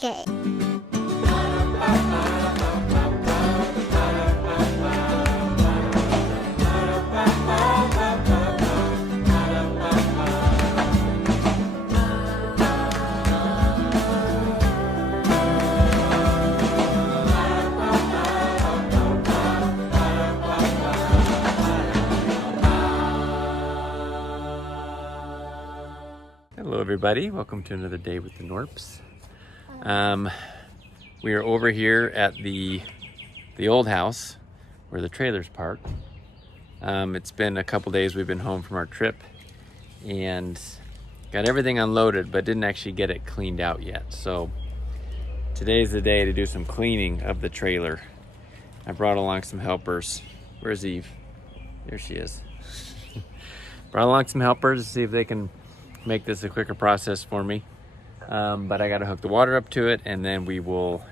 Okay. Hello everybody, welcome to another day with the Knorpps. We are over here at the old house where the trailer's parked. It's been a couple days we've been home from our trip and got everything unloaded but didn't actually get it cleaned out yet. So today's the day to do some cleaning of the trailer. I brought along some helpers. Where's Eve? There she is. Brought along some helpers to see if they can make this a quicker process for me. But I got to hook the water up to it and then we will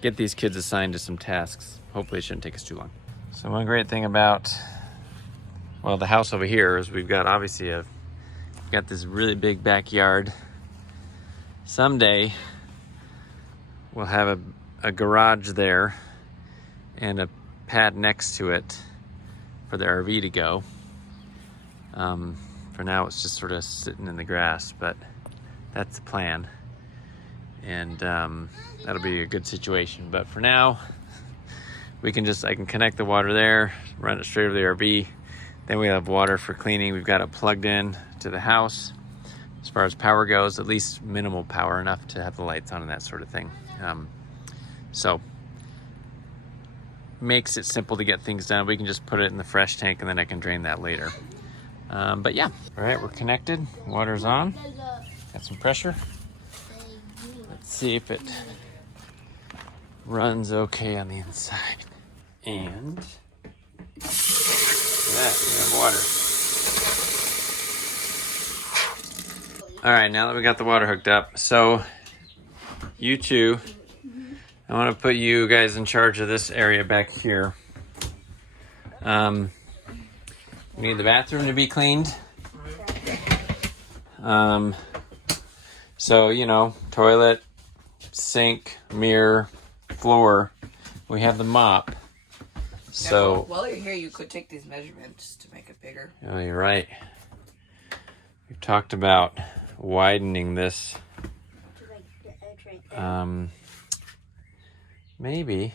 get these kids assigned to some tasks. Hopefully it shouldn't take us too long. So one great thing about, well, the house over here is we've got obviously got this really big backyard. Someday we'll have a garage there and a pad next to it for the RV to go. For now, it's just sort of sitting in the grass, but that's the plan. And that'll be a good situation. But for now, I can connect the water there, run it straight over the RV. Then we have water for cleaning. We've got it plugged in to the house. As far as power goes, at least minimal power, enough to have the lights on and that sort of thing. So makes it simple to get things done. We can just put it in the fresh tank and then I can drain that later. But yeah, all right, we're connected. Water's on. Got some pressure. Let's see if it runs okay on the inside. And look at that, we have water. All right, now that we got the water hooked up, so you two, I want to put you guys in charge of this area back here. We need the bathroom to be cleaned. So, you know, toilet, sink, mirror, floor. We have the mop. So, yeah, while you're here, you could take these measurements to make it bigger. Oh, you're right. We've talked about widening this. Maybe.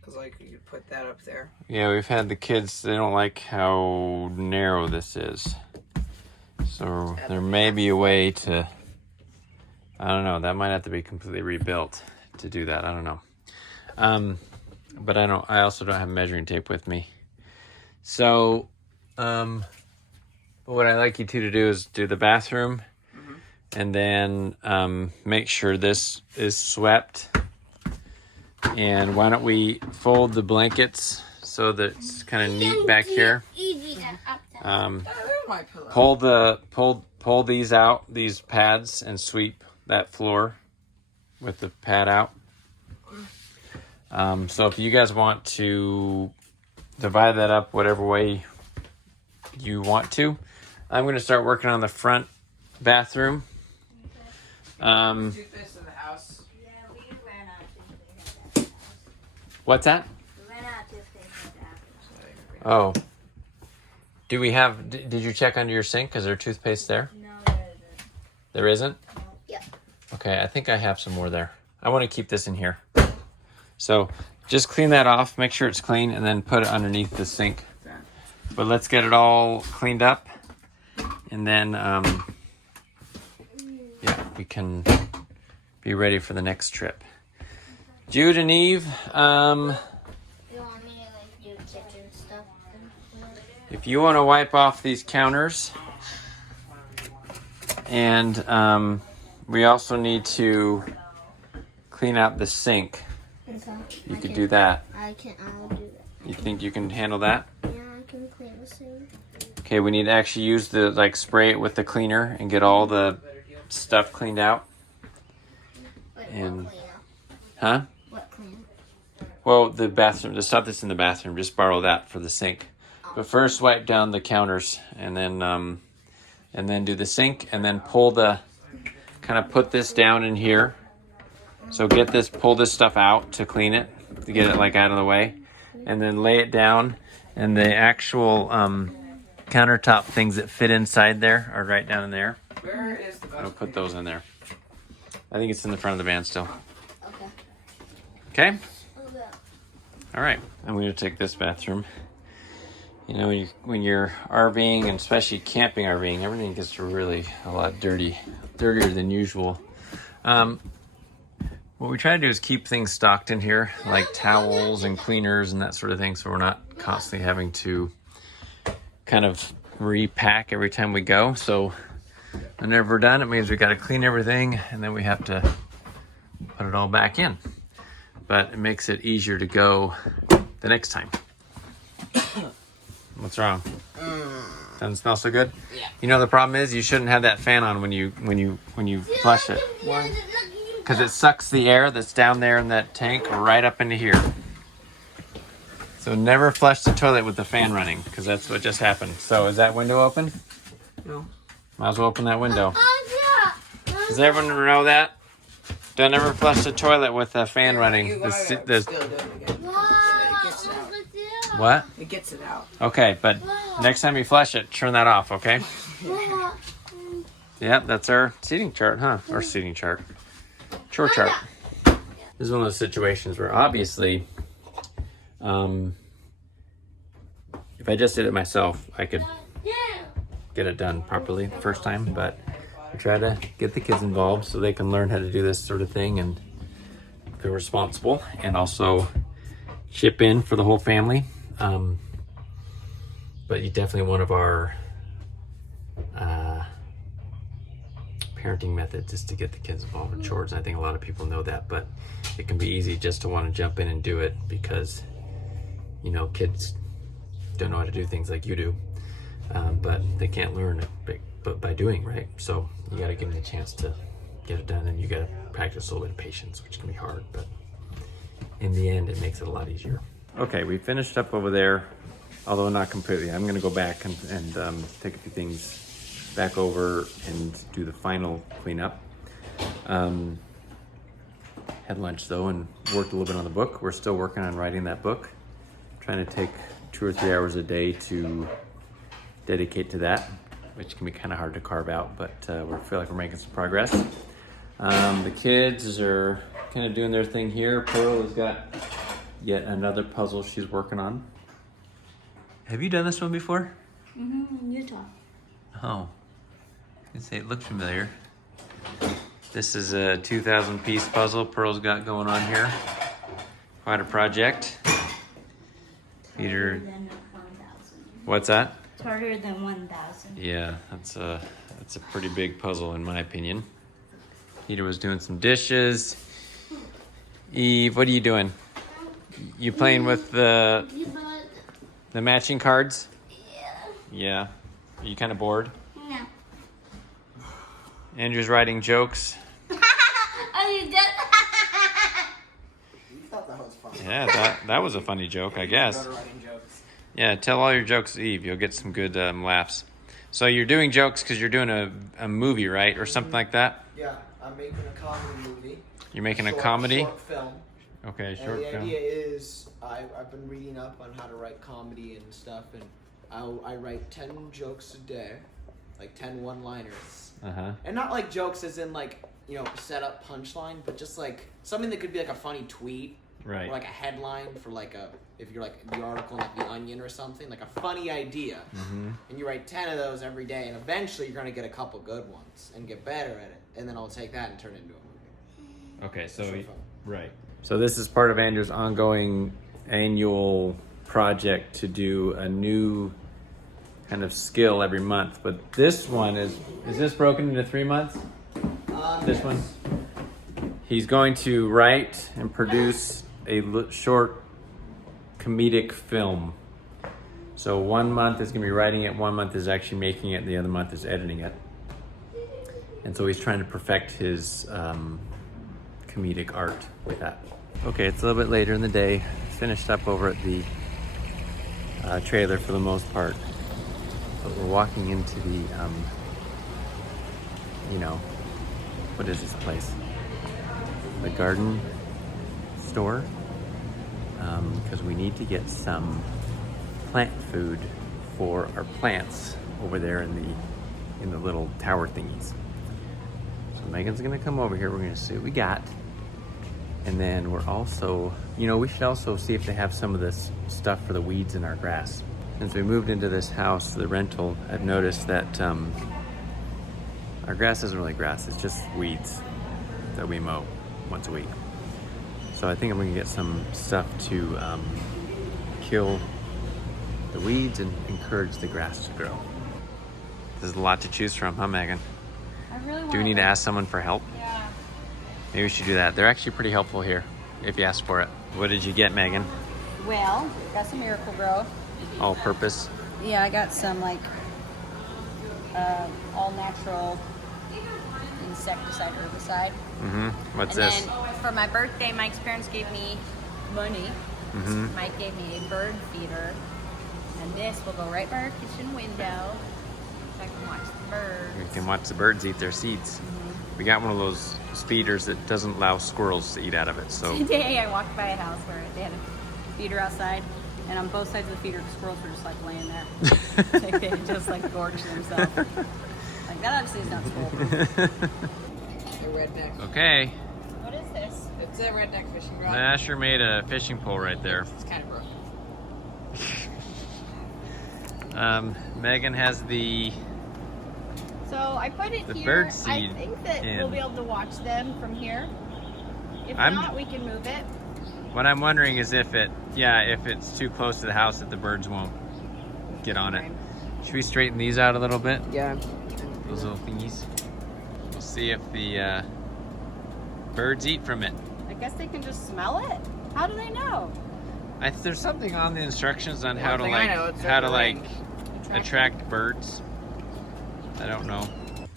Because, like, you could put that up there. Yeah, we've had the kids, they don't like how narrow this is. So there may be a way to, I don't know, that might have to be completely rebuilt to do that. I don't know. But I also don't have measuring tape with me. So, but what I'd like you two to do is do the bathroom and then make sure this is swept. And why don't we fold the blankets so that it's kind of neat back here. Pull these out, these pads, and sweep that floor with the pad out. So if you guys want to divide that up whatever way you want to, I'm going to start working on the front bathroom. What's that? Oh. Do we have, did you check under your sink? Is there toothpaste there? No, there isn't. There isn't? No. Yep. Okay, I think I have some more there. I want to keep this in here. So just clean that off, make sure it's clean, and then put it underneath the sink. But let's get it all cleaned up. And then, yeah, we can be ready for the next trip. Jude and Eve, You want me to like do kitchen stuff? if you want to wipe off these counters, and we also need to clean out the sink. Okay. You could do that. I'll do that. You think you can handle that? Yeah, I can clean the sink. Okay, we need to actually use the, spray it with the cleaner and get all the stuff cleaned out. Wait, And, what cleaner? huh? What cleaner? Well, the bathroom, the stuff that's in the bathroom, just borrow that for the sink. But first wipe down the counters and then do the sink and then pull kind of put this down in here So pull this stuff out to clean it, to get it like out of the way, and then lay it down. And the actual countertop things that fit inside there are right down in there. Where is the I'll put those in there. I think it's in the front of the van still. Okay. Okay? All right, I'm gonna take this bathroom. You know, when you're RVing, and especially camping RVing, everything gets really a lot dirtier than usual. What we try to do is keep things stocked in here, like towels and cleaners and that sort of thing, so we're not constantly having to kind of repack every time we go. So whenever we're done, it means we got to clean everything, and then we have to put it all back in. But it makes it easier to go the next time. What's wrong? Doesn't smell so good? Yeah. You know the problem is you shouldn't have that fan on when you flush it. Why? Because it sucks the air that's down there in that tank right up into here. So never flush the toilet with the fan running, because that's what just happened. So is that window open? No. Might as well open that window. Does everyone know that? Don't ever flush the toilet with the fan running. Still do it again. It gets it out. What? It gets it out. Okay, but next time you flush it, turn that off, okay? Yep, that's our seating chart, huh? Our seating chart. Chore chart. This is one of those situations where obviously, if I just did it myself, I could get it done properly the first time, but I try to get the kids involved so they can learn how to do this sort of thing and feel responsible, and also chip in for the whole family. But you definitely one of our parenting methods is to get the kids involved in chores. I think a lot of people know that, but it can be easy just to want to jump in and do it because, you know, kids don't know how to do things like you do, but they can't learn it but by doing, right? So you got to give them the chance to get it done, and you got to practice a little bit of patience, which can be hard, but in the end, it makes it a lot easier. Okay, we finished up over there, although not completely. I'm going to go back and take a few things back over and do the final cleanup. Had lunch though and worked a little bit on the book. We're still working on writing that book. Trying to take 2 or 3 hours a day to dedicate to that, which can be kind of hard to carve out, but we feel like we're making some progress. The kids are kind of doing their thing here. Pearl has got yet another puzzle she's working on. Have you done this one before? Mm-hmm, in Utah. Oh, I can say it looked familiar. This is a 2,000-piece puzzle Pearl's got going on here. Quite a project. Peter, Harder than 1,000. what's that? It's harder than 1,000. Yeah, that's a pretty big puzzle in my opinion. Peter was doing some dishes. Eve, what are you doing? You playing with the matching cards? Yeah. Yeah. Are you kind of bored? No. Andrew's writing jokes. Are you done? You thought that was funny. Yeah, that was a funny joke, I guess. Started writing jokes. Yeah, tell all your jokes to Eve. You'll get some good laughs. So you're doing jokes because you're doing a movie, right? Or something like that? Yeah, I'm making a comedy movie. You're making a Short- comedy? Short film. Okay, And short the film. idea is I've been reading up on how to write comedy and stuff, and I write 10 jokes a day, like 10 one-liners. Uh-huh. And not like jokes as in like, you know, set up punchline, but just like something that could be like a funny tweet. Right. Or like a headline for like if you're like the article in like The Onion or something, like a funny idea. Mm-hmm. And you write 10 of those every day, and eventually you're going to get a couple good ones and get better at it. And then I'll take that and turn it into a movie. Okay, so Short film. right. So this is part of Andrew's ongoing annual project to do a new kind of skill every month. But this one is this broken into 3 months? This Yes. one? He's going to write and produce a short comedic film. So 1 month is going to be writing it, 1 month is actually making it, the other month is editing it. And so he's trying to perfect his comedic art with that. Okay, it's a little bit later in the day. Finished up over at the trailer for the most part. But we're walking into the, you know, what is this place? the garden store because we need to get some plant food for our plants over there in the little tower thingies. So Megan's gonna come over here. We're gonna see what we got. And then we're also, we should also see if they have some of this stuff for the weeds in our grass. Since we moved into this house for the rental, I've noticed that our grass isn't really grass, it's just weeds that we mow once a week. So I think I'm gonna get some stuff to kill the weeds and encourage the grass to grow. There's a lot to choose from, huh, Megan? I really want Do we need to ask someone for help? Yeah. Maybe we should do that. They're actually pretty helpful here if you ask for it. What did you get, Megan? Well, got some Miracle Grow. All purpose? Yeah, I got some like all natural insecticide, herbicide. Mm-hmm. What's And this? then for my birthday, Mike's parents gave me money. Mm-hmm. Mike gave me a bird feeder. And this will go right by our kitchen window so I can watch the birds. You can watch the birds eat their seeds. We got one of those feeders that doesn't allow squirrels to eat out of it, so. Today I walked by a house where they had a feeder outside, and on both sides of the feeder, the squirrels were just like laying there. Like they had just like gorged themselves. Like that obviously is not squirrel. The redneck. Okay, What is this? It's a redneck fishing rod. Asher made a fishing pole right there. It's kind of broken. Megan has the, So I put it The here. bird I seed think that in. we'll be able to watch them from here. If I'm- not, we can move it. what I'm wondering is if it's too close to the house that the birds won't get on it. Should we straighten these out a little bit? Yeah. Those little thingies. We'll see if the birds eat from it. I guess they can just smell it. How do they know? There's something on the instructions on how to thing I know, it's attract birds. I don't know.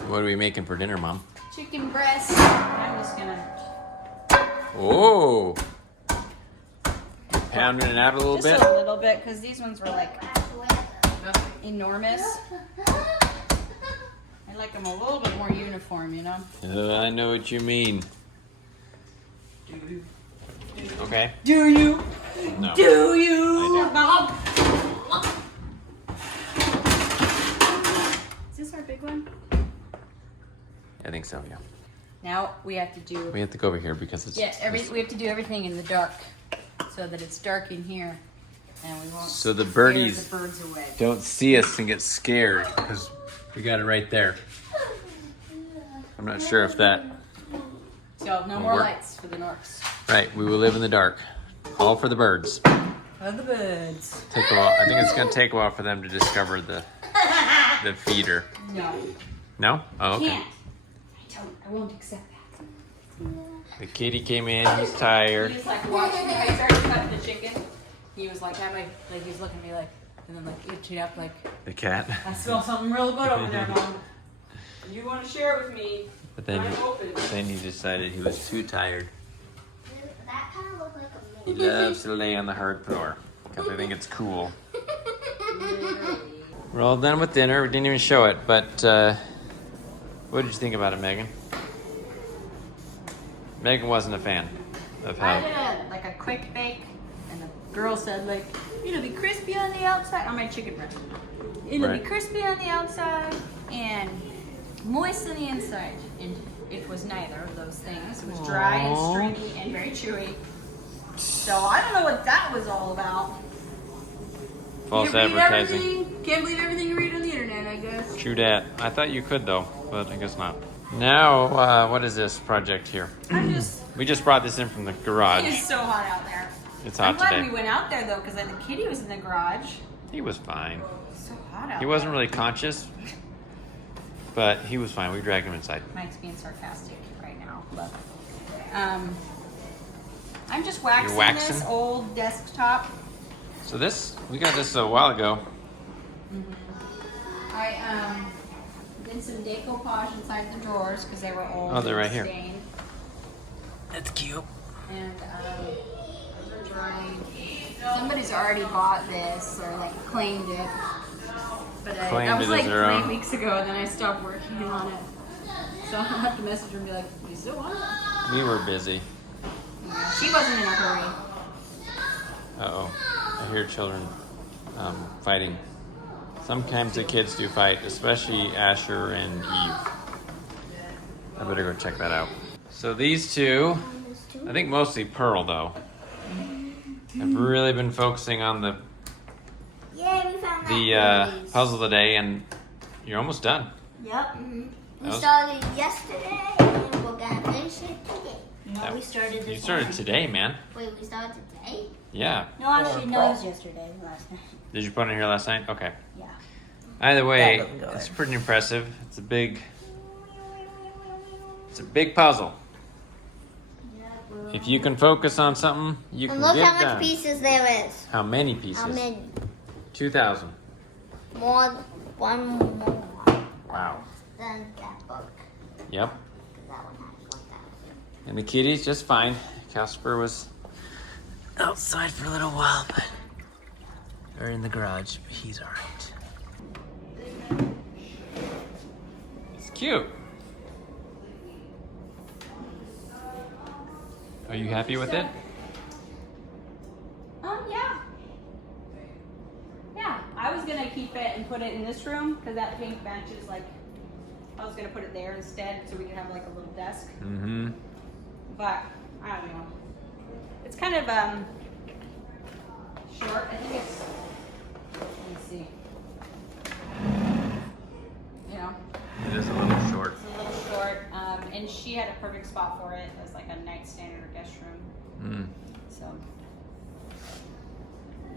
What are we making for dinner, Mom? Chicken breast. I'm just gonna Oh, pounding it out a little bit. just a little bit because these ones were like enormous. I like them a little bit more uniform, you know. I know what you mean. Okay. Do you? No. Do you? I Is this our big one? I think so. Yeah. Now we have to do. We have to go over here because it's. We have to do everything in the dark, so that it's dark in here, and we won't. So the scare birdies the birds away. don't see us and get scared because we got it right there. I'm not sure if that. So no more work. lights for the Knorps. Right, we will live in the dark. All for the birds. For the birds. Take a while. I think it's gonna take a while for them to discover the feeder. No. No? Oh, okay. Can't. I won't accept that. The kitty came in. He's tired. He was like watching. I started cutting the chicken. He was like, he was looking at me like, and then like itching up like, The cat. I smell something real good over there, Mom. You want to share it with me? But then, I'm open. he decided he was too tired. That kind of looked like a He loves to lay on the hard floor because I think it's cool. We're all done with dinner. We didn't even show it, but what did you think about it, Megan? Megan wasn't a fan of I how. did like a quick bake, and the girl said like, it'll be crispy on the outside on my chicken breast. It'll Right. be crispy on the outside and moist on the inside, and it was neither of those things. It was dry and Aw. stringy and very chewy. So I don't know what that was all about. False Can't believe advertising. everything- Can't believe everything you read on the internet, I guess. True dat. I thought you could though, but I guess not. Now, what is this project here? We just brought this in from the garage. It's so hot out there. It's I'm hot glad today. we went out there though, because then the kitty was in the garage. He was fine. It's so hot out He wasn't really conscious, but he was fine. We dragged him inside. Mike's being sarcastic right now, but I'm just waxing, You're waxing? this old desktop. So we got this a while ago. I did some decoupage inside the drawers because they were old. Oh, they're and right here. stained. That's cute. And those are drying. Somebody's already bought this or like claimed it. But that Claimed was it as like their 3 own. weeks ago, and then I stopped working on it. So I'll have to message her and be like, "You still want it?" We were busy. She wasn't in a hurry. Uh-oh. I hear children fighting. Sometimes the kids do fight, especially Asher and Eve. I better go check that out. So these two, I think mostly Pearl though, have really been focusing on the Yay, we found that. puzzle today, and you're almost done. Yep. We was- started yesterday, and we're gonna finish it today. No, we started this You started morning. today, man. Wait, we started today? Yeah. No, actually, no, it was yesterday, last night. Did you put it in here last night? Okay. Yeah. Either way, That doesn't go it's in. pretty impressive. It's a big puzzle. If you can focus on something, you can And look get how much done. pieces there is. How many pieces? How many? 2,000. One more Wow. than that book. Yep. 'Cause that one has 1,000. And the kitty's just fine. Casper was outside for a little while, but or in the garage, but he's all right. It's cute. Are you happy with it? Yeah. Yeah, I was gonna keep it and put it in this room because that pink bench is like, I was gonna put it there instead so we could have like a little desk. Mm-hmm. But I don't know. It's kind of short. I think it's. Let me see. You know, It is a little short. it's a little short. And she had a perfect spot for it as like a nightstand in her guest room. So I'm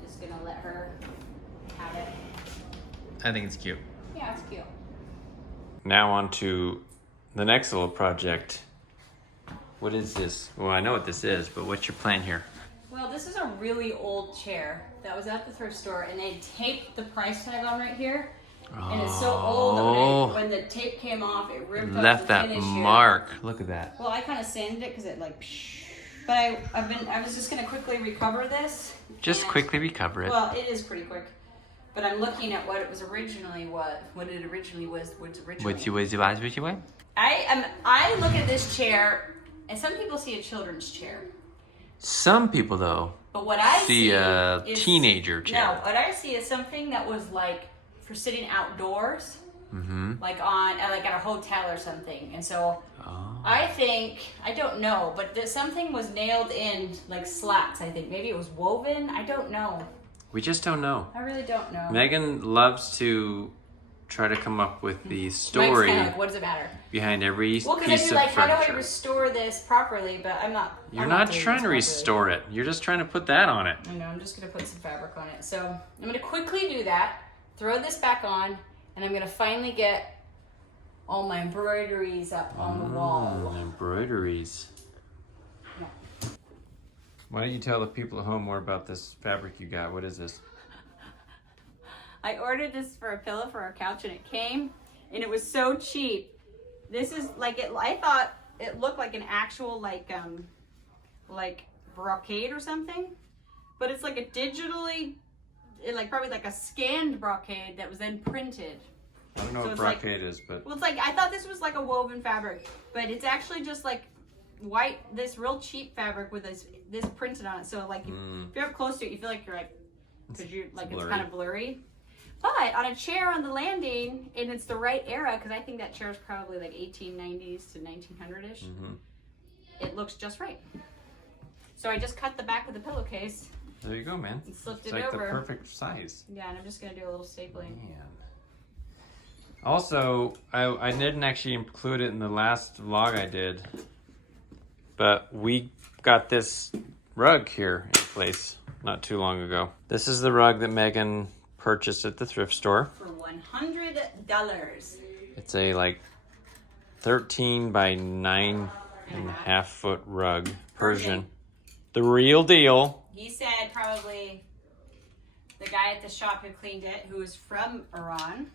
just gonna let her have it. I think it's cute. Yeah, it's cute. Now on to the next little project. What is this? Well, I know what this is, but what's your plan here? Well, this is a really old chair that was at the thrift store, and they taped the price tag on right here. And it's so old that when the tape came off, it ripped off Left the that finish here. mark. Look at that. Well, I kind of sanded it because it like, but I was just gonna quickly recover this. Just and- quickly recover it. Well, it is pretty quick, but I'm looking at what it was originally. What it originally was. What's originally. What you want? I look at this chair, and some people see a children's chair, Some people though but what I see a is, teenager chair. No, what I see is something that was like for sitting outdoors, Mm-hmm. like at a hotel or something. And so Oh. I think, I don't know, but something was nailed in like slats. I think maybe it was woven. I don't know. We just don't know. I really don't know. Megan loves to try to come up with the Mike's story kinda like, what does it matter? behind every Well, because piece I'd be of like, how do I furniture. restore this properly? But I'm not. You're I'm not doing trying this to properly. restore it. You're just trying to put that on it. I know, I'm just gonna put some fabric on it. So I'm gonna quickly do that, throw this back on, and I'm gonna finally get all my embroideries up on the wall. Embroideries. Yeah. Why don't you tell the people at home more about this fabric you got? What is this? I ordered this for a pillow for our couch and it came and it was so cheap. This is like it. I thought it looked like an actual like brocade or something, but it's like a digitally, probably like a scanned brocade that was then printed. I don't know So what it's like- brocade is, but Well, it's like I thought this was like a woven fabric, but it's actually just like white, this real cheap fabric with this printed on it. So like if you're up close to it, you feel like you're like, because you're like it's blurry. kind of blurry. But on a chair on the landing, and it's the right era, because I think that chair is probably like 1890s to 1900ish. It looks just right. So I just cut the back of the pillowcase there you go, man. and slipped It's it like over. the perfect size. Yeah, and I'm just gonna do a little stapling. Man. Also, I didn't actually include it in the last vlog I did, but we got this rug here in place not too long ago. This is the rug that Megan purchased at the thrift store. For $100. It's a like 13 by 9.5 foot rug, Persian. The real deal. He said probably the guy at the shop who cleaned it, who is from Iran,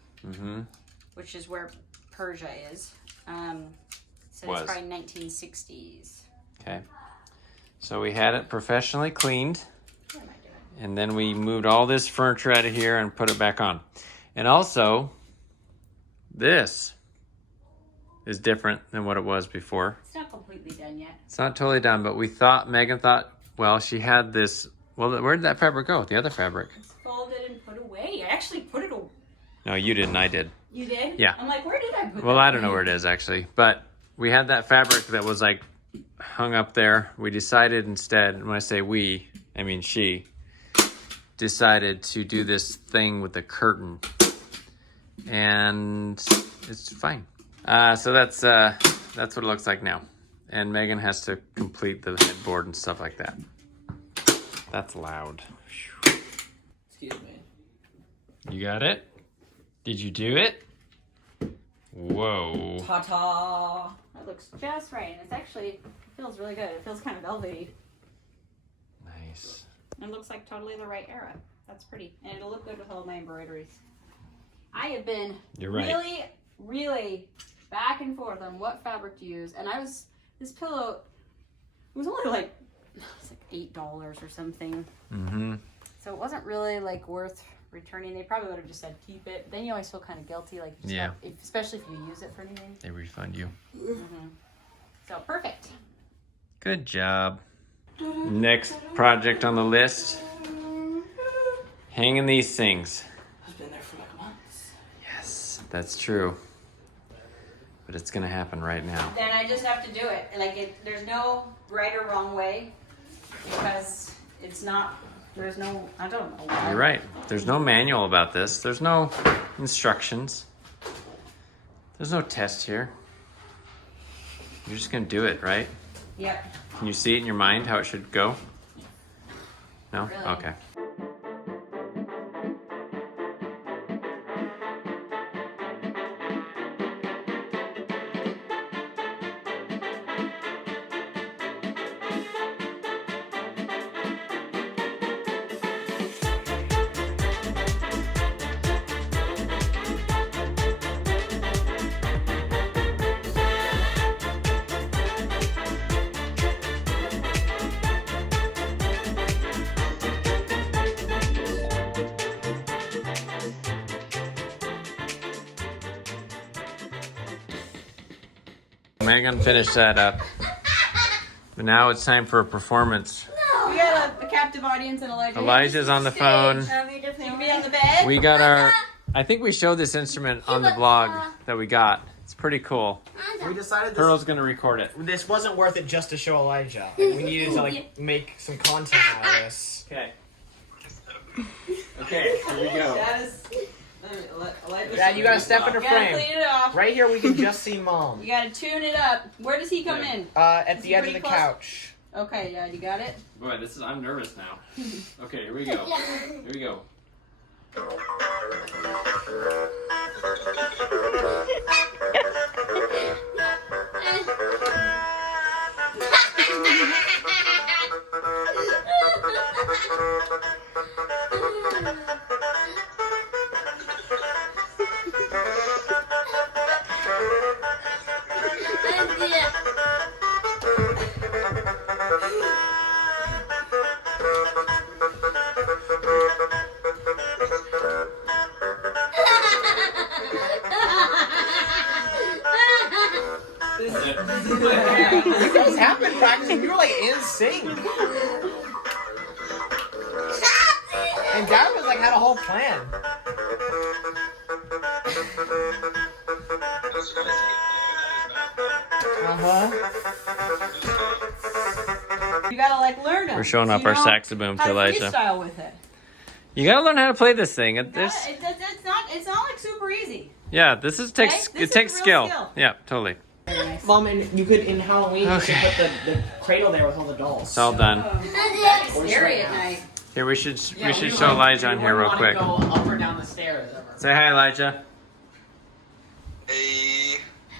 which is where Persia is, said Was. it's probably 1960s. Okay. So we had it professionally cleaned, What am I doing? and then we moved all this furniture out of here and put it back on. And also, this. is different than what it was before. It's not completely done yet. It's not totally done, but Megan thought, well, she had this, well, where did that fabric go? The other fabric. It's folded and put away. I actually put it away. No, you didn't, I did. You did? Yeah. I'm like, where did I put it? Well, I don't know where it is actually, but we had that fabric that was like hung up there. We decided instead, when I say we, I mean she, decided to do this thing with the curtain. And it's fine. So that's what it looks like now. And Megan has to complete the headboard and stuff like that. That's loud. Excuse me. You got it? Did you do it? Whoa. Ta-ta! That looks just right. And it's actually, it feels really good. It feels kind of velvety. Nice. And it looks like totally the right era. That's pretty. And it'll look good with all my embroideries. I have been You're right. really back and forth on what fabric to use. And this pillow, it was only like, it's like $8 or something. Mm-hmm. So it wasn't really like worth returning. They probably would have just said keep it. Then you always feel kind of guilty, like especially if you use it for anything. They refund you. Mm-hmm. So perfect. Good job. Next project on the list. Hanging these things. It's been there for like months. Yes, that's true. But it's gonna happen right now. Then I just have to do it. Like there's no right or wrong way because it's not. There's no. I don't know why. You're right. There's no manual about this. There's no instructions. There's no test here. You're just gonna do it, right? Yep. Can you see it in your mind how it should go? No? Really. Okay. Megan finished that up. But now it's time for a performance. We got a captive audience and Elijah. Elijah's on the phone. You can be on the bed. We got our, I think we showed this instrument on the blog that we got. It's pretty cool. We decided Pearl's gonna record it. this wasn't worth it just to show Elijah. We needed to like make some content out of this. Okay. Okay, here we go. That is. Yeah, you gotta step in her You gotta frame. clean it off. Right here we can just see Mom. You gotta tune it up. Where does he come in? At Is the he edge of pretty the close? couch. Okay, yeah, you got it. Boy, I'm nervous now. Okay, here we go. Here we go. You guys have been practicing. You were like in sync. And Dad was like had a whole plan. You gotta like learn it. We're showing off our Saxaboom to Elijah. Freestyle with it. You gotta learn how to play this thing. It's not like super easy. Yeah, this is takes Okay, this it takes is real skill. skill. Yeah, totally. Mom, and you could in Halloween you Okay. could put the cradle there with all the dolls. It's all done. That'd be scary at night. Here we should show Elijah on here real quick. Go up or down the stairs. Say hi, Elijah. Hey.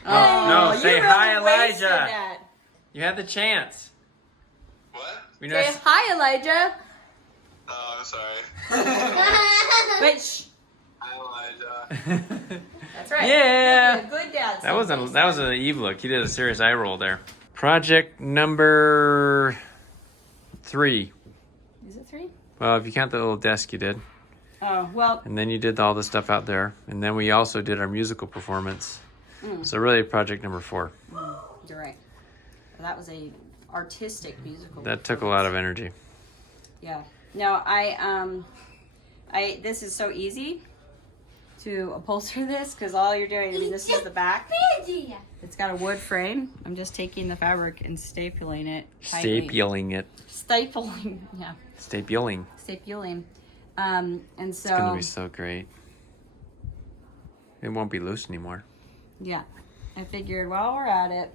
No, you say really hi, wasted Elijah. that. You had the chance. What? We know. Say hi, Elijah. Oh, I'm sorry. Wait, shh. Hi, Elijah. That's right. Yeah. Good dad. That was an Eve look. He did a serious eye roll there. Project number 3. Is it 3? Well, if you count the little desk you did. Oh, well. And then you did all the stuff out there. And then we also did our musical performance. So really project number 4. You're right. Well, that was a artistic musical. That took a lot of energy. Yeah. No, this is so easy to upholster this because all you're doing, I mean, this is the back. It's got a wood frame. I'm just taking the fabric and stapling it tightly. Stapling, yeah. Stapling. And so. It's gonna be so great. It won't be loose anymore. Yeah. I figured while we're at it.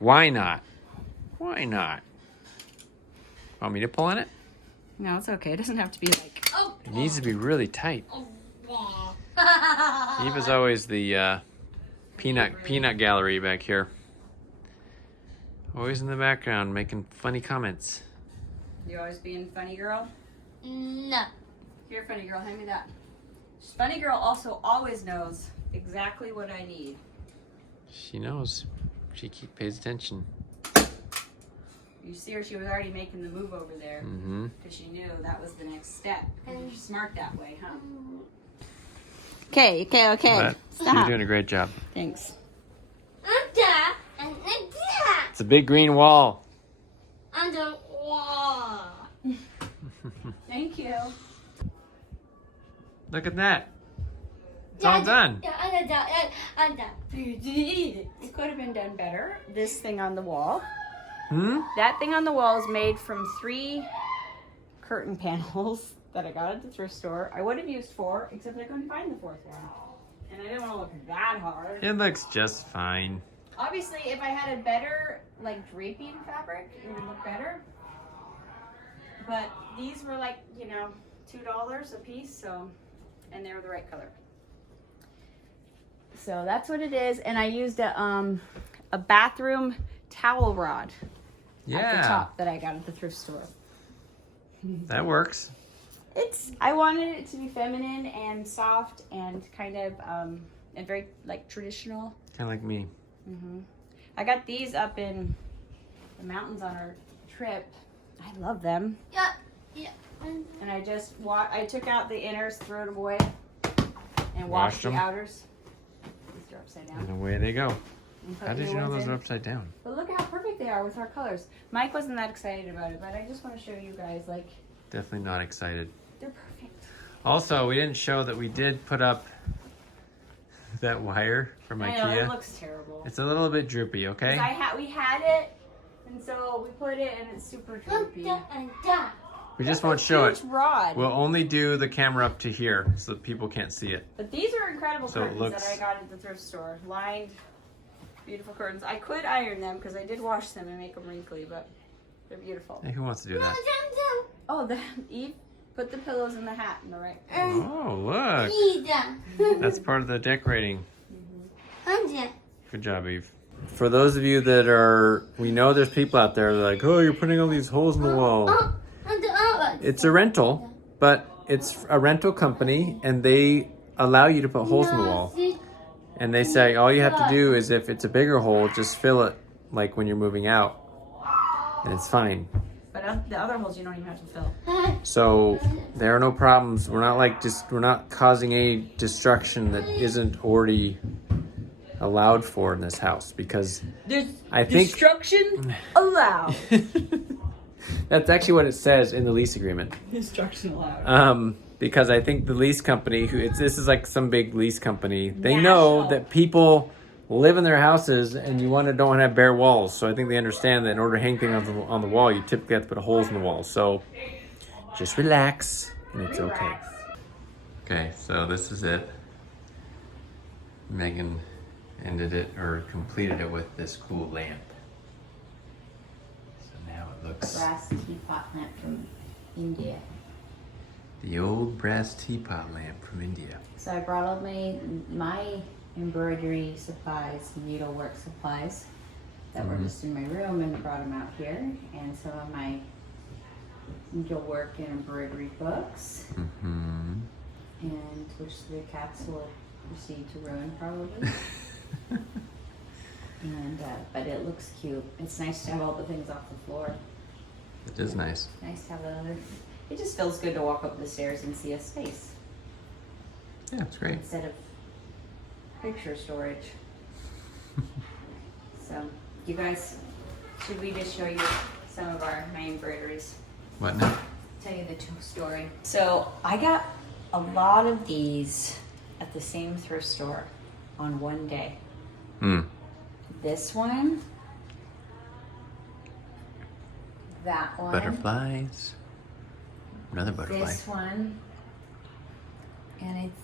Why not? Why not? Want me to pull on it? No, it's okay. It doesn't have to be like. It needs to be really tight. Eva's always the peanut gallery back here. Always in the background making funny comments. You always being funny girl? No. Here, funny girl, hand me that. Funny girl also always knows exactly what I need. She knows. She pays attention. You see her, she was already making the move over there. Because she knew that was the next step. And you're smart that way, huh? Okay. But you're doing a great job. Thanks. It's a big green wall. Thank you. Look at that. It's all done. It could have been done better. This thing on the wall. Hmm? That thing on the wall is made from 3 curtain panels that I got at the thrift store. I would have used 4, except I couldn't find the 4th one. And I didn't want to look that hard. It looks just fine. Obviously, if I had a better, like, draping fabric, it would look better. But these were like, $2 a piece, so, and they were the right color. So that's what it is. And I used a bathroom towel rod at the top that I got at the thrift store. That works. I wanted it to be feminine and soft and kind of and very like traditional. Kind of like me. I got these up in the mountains on our trip. I love them. Yeah. And I just I took out the inners, threw it away, and Washed washed the them? outers. These are upside down. And away they go. And put How did new you know ones those in. are upside down? But look how perfect they are with our colors. Mike wasn't that excited about it, but I just want to show you guys, like, Definitely not excited. they're perfect. Also, we didn't show that we did put up that wire from I know, IKEA. it looks terrible. It's a little bit droopy, okay? 'Cause we had it, and so we put it, and it's super droopy. We just won't show it. Huge rod. We'll only do the camera up to here so that people can't see it. But these are incredible So it curtains looks- that I got at the thrift store. Lined, beautiful curtains. I could iron them because I did wash them and make them wrinkly, but they're beautiful. Hey, who wants to do that? Oh, Eve, put the pillows in the hat in the right. Oh, look. That's part of the decorating. Good job, Eve. For those of you that we know there's people out there that are like, oh, you're putting all these holes in the wall. It's a rental, but it's a rental company, and they allow you to put holes in the wall. And they say all you have to do is, if it's a bigger hole, just fill it like when you're moving out, and it's fine. But the other holes you don't even have to fill. So there are no problems. We're not causing any destruction that isn't already allowed for in this house, because I think Destruction allowed. that's actually what it says in the lease agreement. Destruction allowed. Because I think the lease company, this is like some big lease company, they know National. that people live in their houses and don't want to have bare walls. So I think they understand that in order to hang things on the wall, you typically have to put holes in the wall. So just relax and it's okay. Okay, so this is it. Megan ended it or completed it with this cool lamp. So now it looks Brass teapot lamp from India. the old brass teapot lamp from India. So I brought all my embroidery supplies, needlework supplies that were just in my room, and brought them out here. And some of my needlework and embroidery books, and which the cats will proceed to ruin probably. And but it looks cute. It's nice to have all the things off the floor. It is nice. Nice to have another. It just feels good to walk up the stairs and see a space Yeah, it's great. instead of picture storage. So, you guys, should we just show you some of my embroideries? What now? Tell you the true story. So I got a lot of these at the same thrift store on one day. This one, that one, Butterflies. Another butterfly. this one, and it's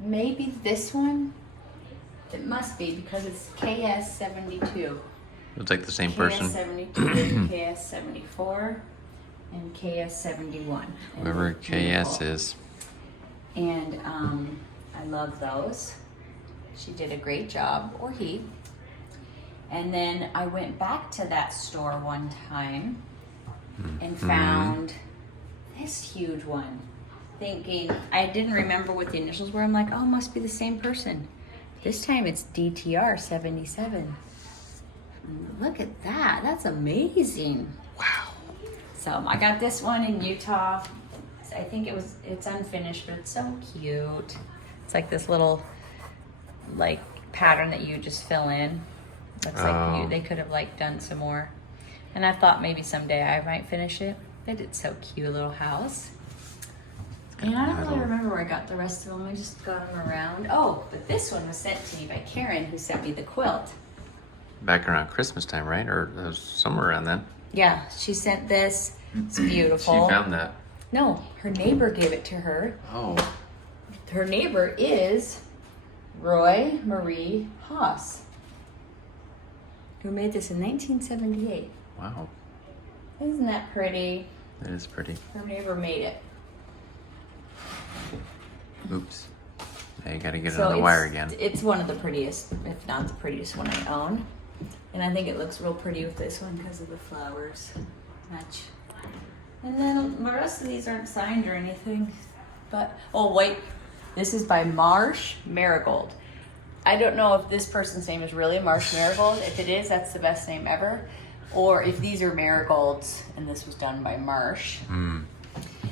maybe this one. It must be because it's KS72. It's like the same person. KS72, KS74, and KS71. And Whoever they're KS beautiful. is. And I love those. She did a great job, or he. And then I went back to that store one time and found this huge one. Thinking, I didn't remember what the initials were. I'm like, oh, must be the same person. This time it's DTR 77. Look at that. That's amazing. Wow. So I got this one in Utah. I think it's unfinished, but it's so cute. It's like this little like pattern that you just fill in. Looks like they could have like done some more. And I thought maybe someday I might finish it. But it's so cute, little house. And I don't really remember where I got the rest of them. I just got them around. Oh, but this one was sent to me by Karen, who sent me the quilt. Back around Christmas time, right? Or somewhere around then. Yeah, she sent this. It's She beautiful. found that. No, her neighbor gave it to her. Oh. Her neighbor is Roy Marie Haas, who made this in 1978. Wow. Isn't that pretty? That is pretty. Her neighbor made it. Oops. Yeah, you gotta get it on the wire again. It's one of the prettiest, if not the prettiest one I own. And I think it looks real pretty with this one because of the flowers. Match. And then the rest of these aren't signed or anything. But, oh wait, this is by Marsh Marigold. I don't know if this person's name is really Marsh Marigold. If it is, that's the best name ever. Or if these are marigolds and this was done by Marsh. And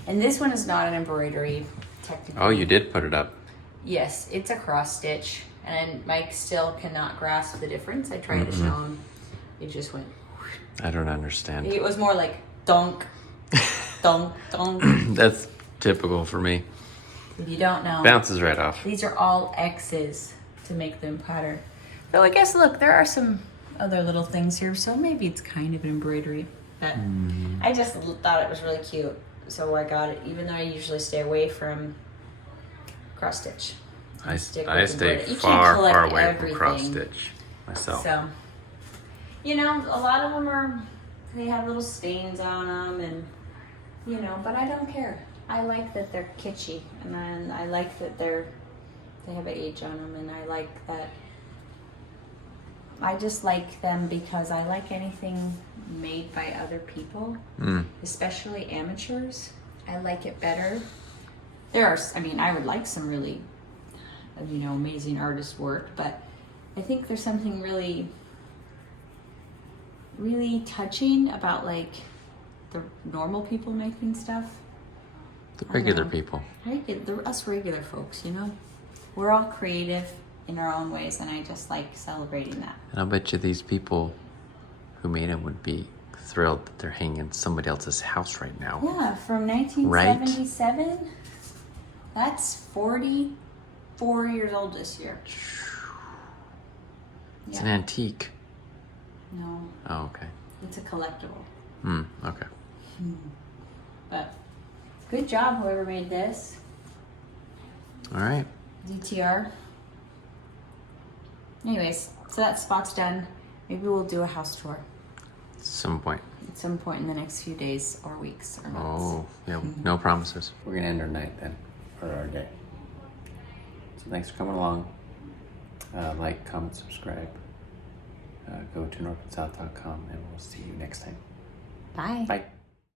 this one is not an embroidery, technically. Oh, you did put it up. Yes, it's a cross stitch. And Mike still cannot grasp the difference. I tried to show him. It just went. I don't understand. It was more like dunk, dunk, dunk. That's typical for me. If you don't know, Bounces right off. these are all X's to make them pattern. So I guess, look, there are some other little things here. So maybe it's kind of an embroidery. But I just thought it was really cute. So I got it, even though I usually stay away from cross stitch. I Stick stay with embroidery. You can't far collect away everything. from cross stitch myself. So, you know, a lot of them they have little stains on them and, you know, but I don't care. I like that they're kitschy and then I like that they have an age on them and I like that. I just like them because I like anything made by other people, especially amateurs. I like it better. I would like some really, you know, amazing artist work, but I think there's something really, really touching about like the normal people making stuff. The regular people. Us regular folks, you know, we're all creative in our own ways, and I just like celebrating that. And I'll bet you these people who made them would be thrilled that they're hanging in somebody else's house right now. Yeah, from 1977. That's 44 years old this year. It's an antique. No, Oh, okay. it's a collectible. Okay. But good job, whoever made this. All right. DTR. Anyways, so that spot's done. Maybe we'll do a house tour At some point. at some point in the next few days or weeks or months. Oh, yeah. No promises. We're going to end our night then, or our day. So thanks for coming along. Like, comment, subscribe. Go to knorpsouth.com and we'll see you next time. Bye. Bye.